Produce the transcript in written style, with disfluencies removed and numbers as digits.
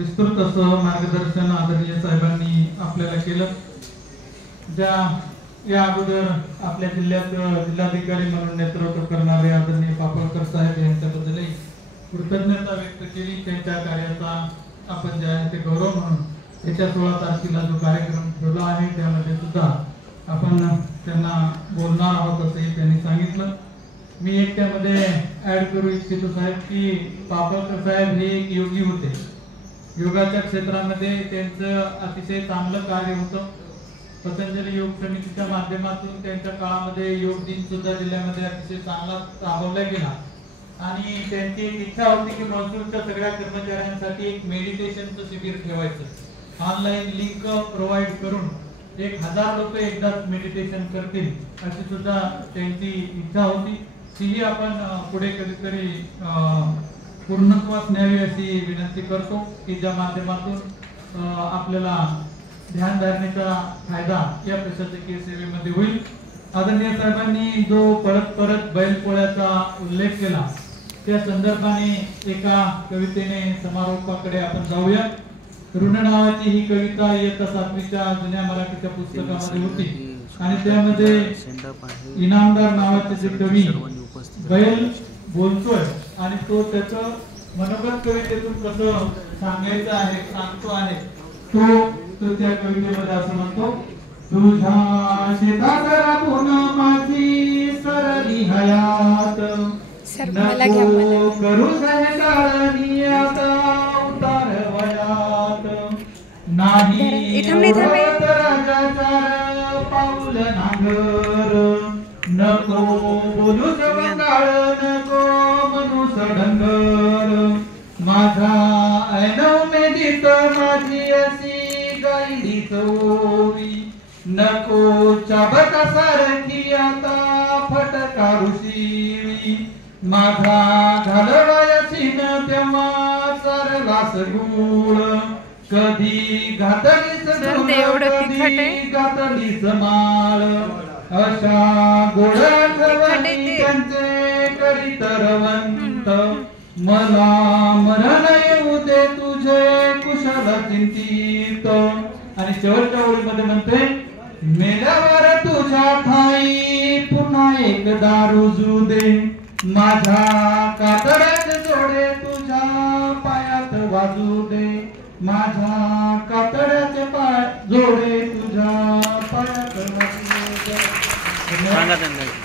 विस्तृत असं मार्गदर्शन आदरणीय साहेबांनी आपल्याला केलं। या अगोदर आपल्या जिल्ह्यात जिल्हाधिकारी म्हणून नेतृत्व करणारे आदरणीय पापळकर साहेब यांच्याबद्दलही कृतज्ञता व्यक्त केली। त्यांच्या कार्याचा आपण जे आहे ते गौरव म्हणून येत्या 16 तारखेला जो कार्यक्रम ठेवला आहे त्यामध्ये सुद्धा आपण त्यांना बोलणार आहोत असंही त्यांनी सांगितलं। मी एक त्यामध्ये ऍड करू इच्छितो साहेब की पापळकर साहेब हे एक योगी होते। योगाच्या क्षेत्रामध्ये त्यांचं अतिशय चांगलं कार्य होतं। पतंजली योग समितीच्या माध्यमातून त्यांच्या काळामध्ये योग दिन सुद्धा जिल्ह्यामध्ये अतिशय चांगला राबवला गेला आणि त्यांची इच्छा होती की महसूलच्या सगळ्या कर्मचाऱ्यांसाठी एक मेडिटेशनचं शिबिर ठेवायचं। ऑनलाईन लिंक प्रोव्हाइड करून 1000 लोक एकदाच मेडिटेशन करतील अशी सुद्धा त्यांची इच्छा होती। तीही आपण पुढे कधीतरी पूर्णत्वास न्यावी अशी विनंती करतो की ज्या माध्यमातून आपल्याला ध्यानधारणेचा फायदा या प्रशासकीय सेवेमध्ये होईल। आदरणीय साहेबांनी जो परत बैलपोळ्याचा उल्लेख केला त्या संदर्भाने एका कवितेने समारोपाकडे आपण जाऊया। ऋण नावाची ही कविता इयत्ता 7वीच्या जुन्या मराठीच्या पुस्तकामध्ये होती आणि त्यामध्ये इनामदार नावाचे जे कवी बैल बोलतोय आणि तो त्याचं मनोगत कवितेतून कसं सांगायचं आहे सांगतो आहे तो त्या कवितेमध्ये असं म्हणतो, तुझ्या शेतात राबून माझी सरली हयात नको करू सहकाळनी आता उतार वयात नाही राजाचार पाऊल नांगर नको बोलू सवकाळ नको म्हणू सडंगर माझा ऐनमेदीत माझी अशी गायली चोरी नको चाबका सारखी आता फटका रुशिवी माझा घालवायची न तेव्हा चारलास गुळ कधी घातलीस कधी घातलीस माळ अशा गोळ्या त्यांचे करीत रवंत मला मरण येऊ दे तुझे कुशल चिंतित। आणि शेवटच्या ओळीमध्ये म्हणते, मेल्यावर तुझ्या ठाई पुन्हा एकदा रुजू दे माझ्या कातड्याचे जोडे तुझ्या पायात वाजू दे माझ्या कातड्याचे जोडे तुझ्या पायात वाजू दे।